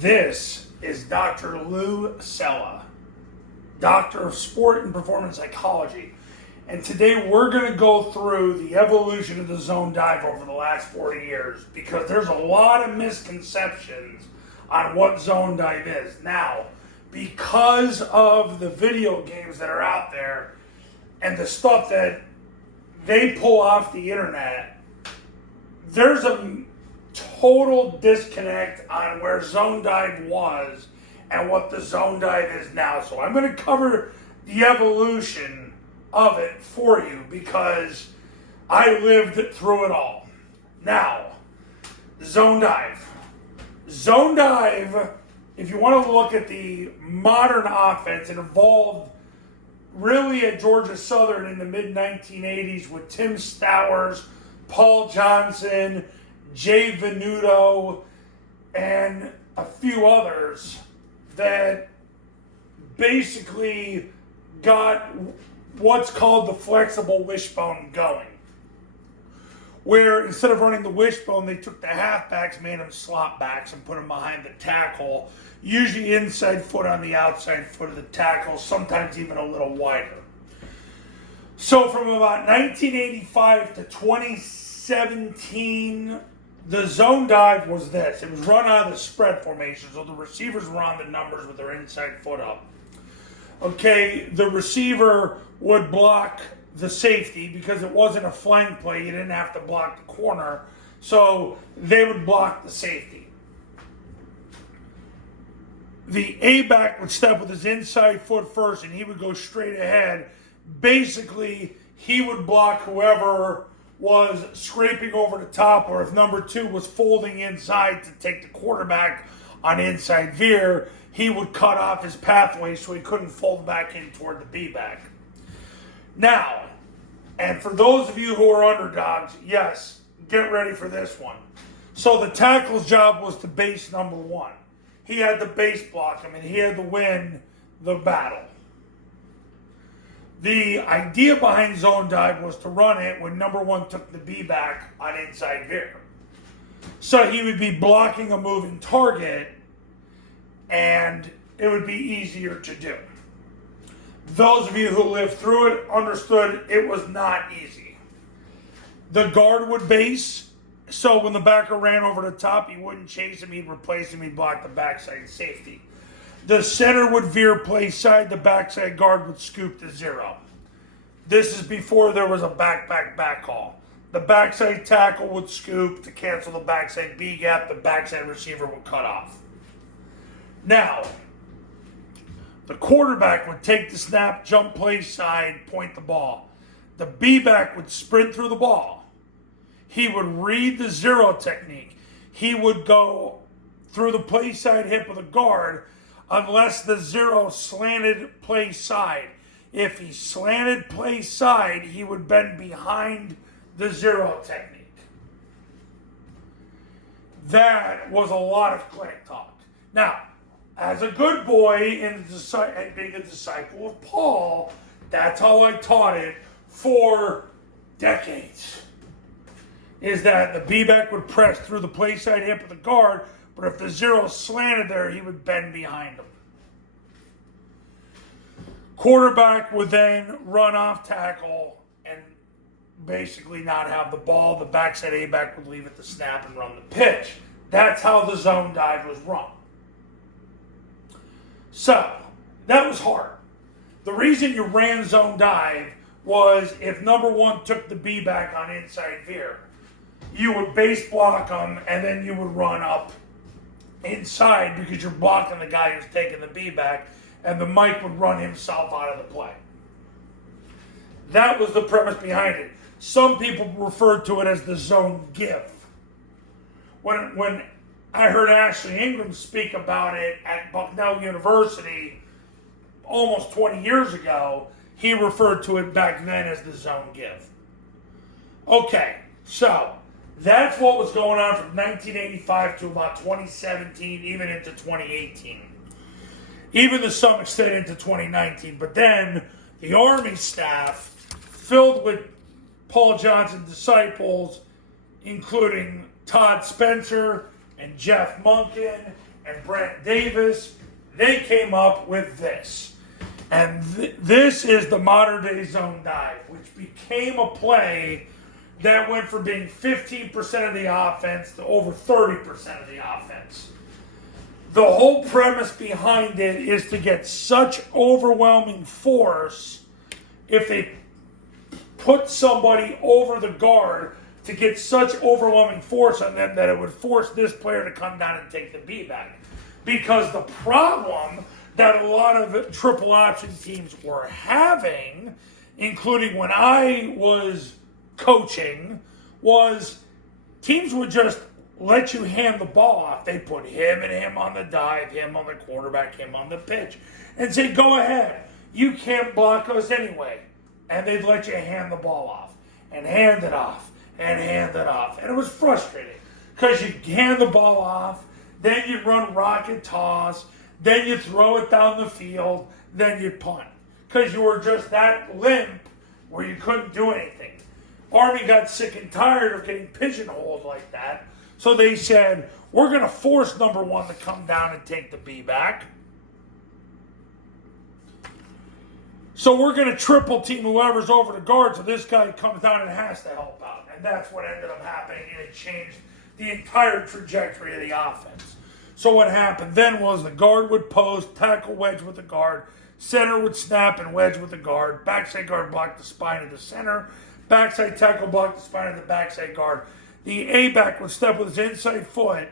This is Dr. Lou Cella, Doctor of Sport and Performance Psychology. And today we're going to go through the evolution of the zone dive over the last 40 years because there's a lot of misconceptions on what zone dive is. Now, because of the video games that are out there and the stuff that they pull off the internet, there's a total disconnect on where zone dive was and what the zone dive is now. So I'm going to cover the evolution of it for you because I lived through it all. Now, zone dive. Zone dive, if you want to look at the modern offense, it evolved really at Georgia Southern in the mid-1980s with Tim Stowers, Paul Johnson, Jay Venuto, and a few others that basically got what's called the flexible wishbone going. Where instead of running the wishbone, they took the halfbacks, made them slot backs, and put them behind the tackle, usually inside foot on the outside foot of the tackle, sometimes even a little wider. So from about 1985 to 2017, the zone dive was this. It was run out of the spread formation, so the receivers were on the numbers with their inside foot up. Okay, the receiver would block the safety because it wasn't a flank play. You didn't have to block the corner, so they would block the safety. The A-back would step with his inside foot first, and he would go straight ahead. Basically, he would block whoever was scraping over the top, or if number two was folding inside to take the quarterback on inside veer, he would cut off his pathway so he couldn't fold back in toward the B-back. Now, and for those of you who are underdogs, yes, get ready for this one. So the tackle's job was to base number one. He had to base block him, and he had to win the battle. The idea behind zone dive was to run it when number one took the B-back on inside veer. So he would be blocking a moving target, and it would be easier to do. Those of you who lived through it understood it was not easy. The guard would base, so when the backer ran over the top, he wouldn't chase him, he'd replace him, he'd block the backside safety. The center would veer play side, the backside guard would scoop to zero. This is before there was a back call. The backside tackle would scoop to cancel the backside B gap, the backside receiver would cut off. Now, the quarterback would take the snap, jump play side, point the ball. The B-back would sprint through the ball. He would read the zero technique. He would go through the play side hip of the guard unless the zero slanted play side. If he slanted play side, he would bend behind the zero technique. That was a lot of clinic talk. Now, as a good boy and being a disciple of Paul, that's how I taught it for decades. Is that the B-back would press through the play side hip of the guard, but if the zero slanted there, he would bend behind him. Quarterback would then run off tackle and basically not have the ball. The backside A-back would leave at the snap and run the pitch. That's how the zone dive was run. So, that was hard. The reason you ran zone dive was if number one took the B-back on inside veer, you would base block him and then you would run up inside because you're blocking the guy who's taking the B-back, and the Mike would run himself out of the play. That was the premise behind it. Some people referred to it as the zone give. When I heard Ashley Ingram speak about it at Bucknell University almost 20 years ago, he referred to it back then as the zone give. Okay, so that's what was going on from 1985 to about 2017, even into 2018. Even to some extent into 2019. But then the Army staff, filled with Paul Johnson disciples, including Todd Spencer and Jeff Monken and Brent Davis, they came up with this. And this is the modern day zone dive, which became a play that went from being 15% of the offense to over 30% of the offense. The whole premise behind it is to get such overwhelming force if they put somebody over the guard, to get such overwhelming force on them that it would force this player to come down and take the B back. Because the problem that a lot of triple option teams were having, including when I was coaching, was teams would just let you hand the ball off. They put him on the dive, him on the quarterback, him on the pitch, and say, go ahead. You can't block us anyway. And they'd let you hand the ball off, and hand it off, and hand it off. And it was frustrating, because you hand the ball off, then you'd run rocket toss, then you throw it down the field, then you punt. Because you were just that limp where you couldn't do anything. Army got sick and tired of getting pigeonholed like that. So they said, we're going to force number one to come down and take the B back. So we're going to triple team whoever's over the guard, so this guy comes down and has to help out. And that's what ended up happening, and it changed the entire trajectory of the offense. So what happened then was the guard would post, tackle wedge with the guard, center would snap and wedge with the guard, backside guard block the spine of the center, backside tackle block the spine of the backside guard. The A-back would step with his inside foot,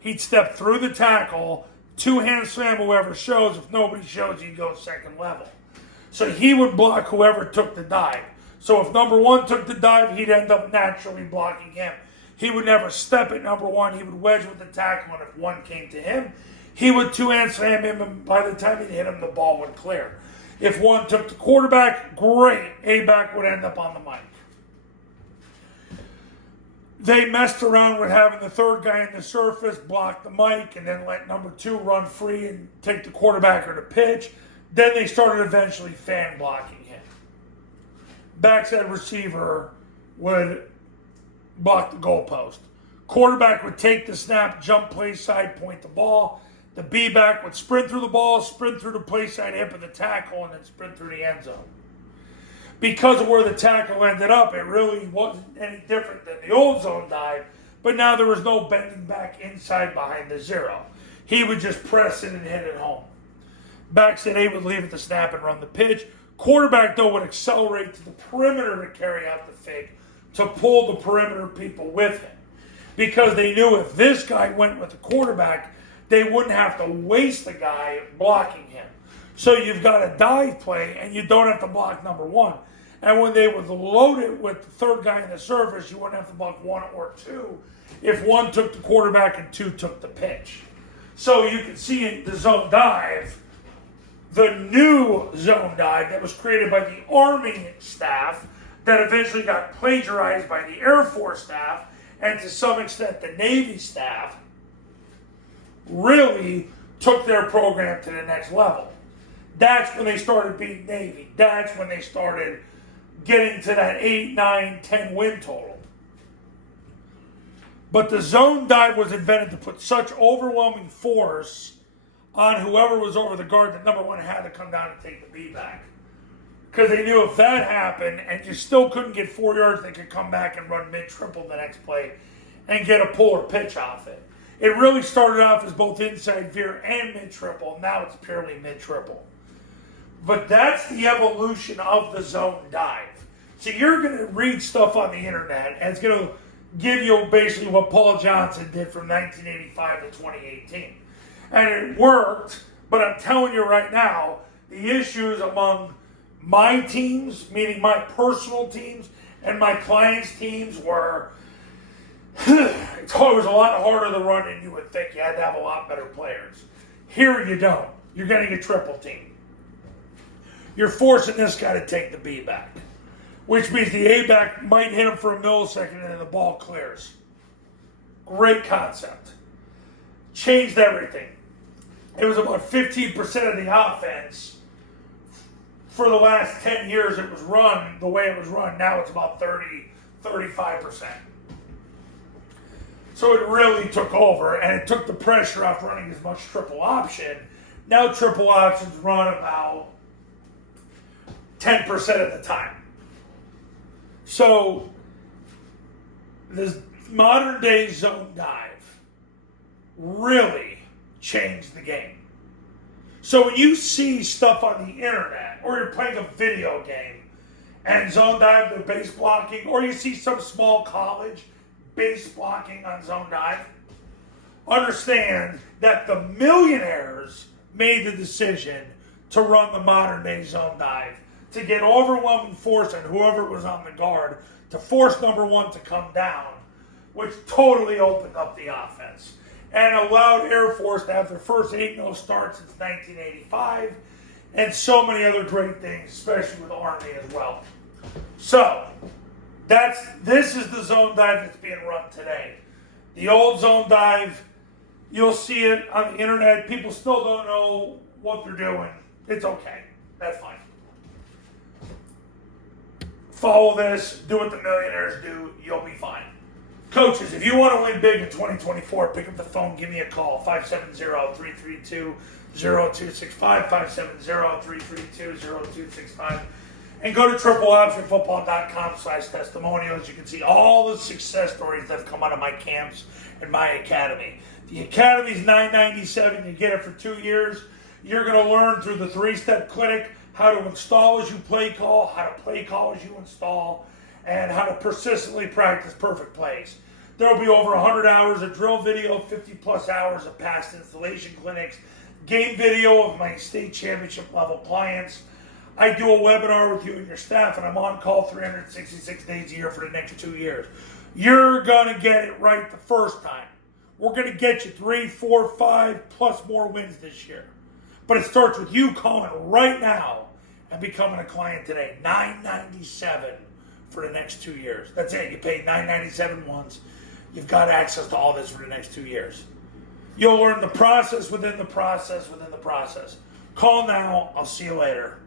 he'd step through the tackle, two-hand slam whoever shows. If nobody shows, he'd go second level. So he would block whoever took the dive. So if number one took the dive, he'd end up naturally blocking him. He would never step at number one. He would wedge with the tackle, and if one came to him, he would two-hand slam him, and by the time he'd hit him, the ball would clear. If one took the quarterback, great. A-back would end up on the mic. They messed around with having the third guy in the surface block the mic and then let number two run free and take the quarterbacker to pitch. Then they started eventually fan blocking him. Backside receiver would block the goalpost. Quarterback would take the snap, jump play side, point the ball. The B-back would sprint through the ball, sprint through the play side hip of the tackle, and then sprint through the end zone. Because of where the tackle ended up, it really wasn't any different than the old zone dive, but now there was no bending back inside behind the zero. He would just press it and hit it home. Backside A would leave at the snap and run the pitch. Quarterback, though, would accelerate to the perimeter to carry out the fake, to pull the perimeter people with him. Because they knew if this guy went with the quarterback, they wouldn't have to waste the guy blocking him. So you've got a dive play, and you don't have to block number one. And when they would load it with the third guy in the surface, you wouldn't have to block one or two if one took the quarterback and two took the pitch. So you can see in the zone dive, the new zone dive that was created by the Army staff that eventually got plagiarized by the Air Force staff and to some extent the Navy staff, really took their program to the next level. That's when they started beating Navy. That's when they started getting to that 8, 9, 10 win total. But the zone dive was invented to put such overwhelming force on whoever was over the guard that number one had to come down and take the B back. Because they knew if that happened and you still couldn't get 4 yards, they could come back and run mid-triple the next play and get a pull or pitch off it. It really started off as both inside veer and mid-triple. Now it's purely mid-triple. But that's the evolution of the zone dive. So you're going to read stuff on the internet and it's going to give you basically what Paul Johnson did from 1985 to 2018. And it worked, but I'm telling you right now, the issues among my teams, meaning my personal teams, and my clients' teams were, it was a lot harder to run than you would think. You had to have a lot better players. Here you don't. You're getting a triple team. You're forcing this guy to take the B back, which means the A back might hit him for a millisecond and then the ball clears. Great concept. Changed everything. It was about 15% of the offense. For the last 10 years it was run the way it was run. Now it's about 30, 35%. So it really took over, and it took the pressure off running as much triple option. Now triple options run about 10% of the time. So this modern day zone dive really changed the game. So when you see stuff on the internet, or you're playing a video game and zone dive, the base blocking, or you see some small college base blocking on zone dive, understand that the millionaires made the decision to run the modern day zone dive, to get overwhelming force on whoever was on the guard, to force number one to come down, which totally opened up the offense and allowed Air Force to have their first 8-0 start since 1985, and so many other great things, especially with Army as well. So this is the zone dive that's being run today. The old zone dive, you'll see it on the internet. People still don't know what they're doing. It's okay. That's fine. Follow this. Do what the millionaires do. You'll be fine. Coaches, if you want to win big in 2024, pick up the phone. Give me a call. 570-332-0265. 570-332-0265. And go to tripleoptionfootball.com/testimonials. You can see all the success stories that have come out of my camps and my academy. The academy is $997. You get it for 2 years. You're going to learn through the 3-step clinic how to install as you play call, how to play call as you install, and how to persistently practice perfect plays. There will be over 100 hours of drill video, 50 plus hours of past installation clinics, game video of my state championship level clients. I do a webinar with you and your staff, and I'm on call 366 days a year for the next 2 years. You're going to get it right the first time. We're going to get you 3, 4, 5 plus more wins this year. But it starts with you calling right now and becoming a client today. $997 for the next 2 years. That's it. You paid $997 once. You've got access to all this for the next 2 years. You'll learn the process within the process within the process. Call now. I'll see you later.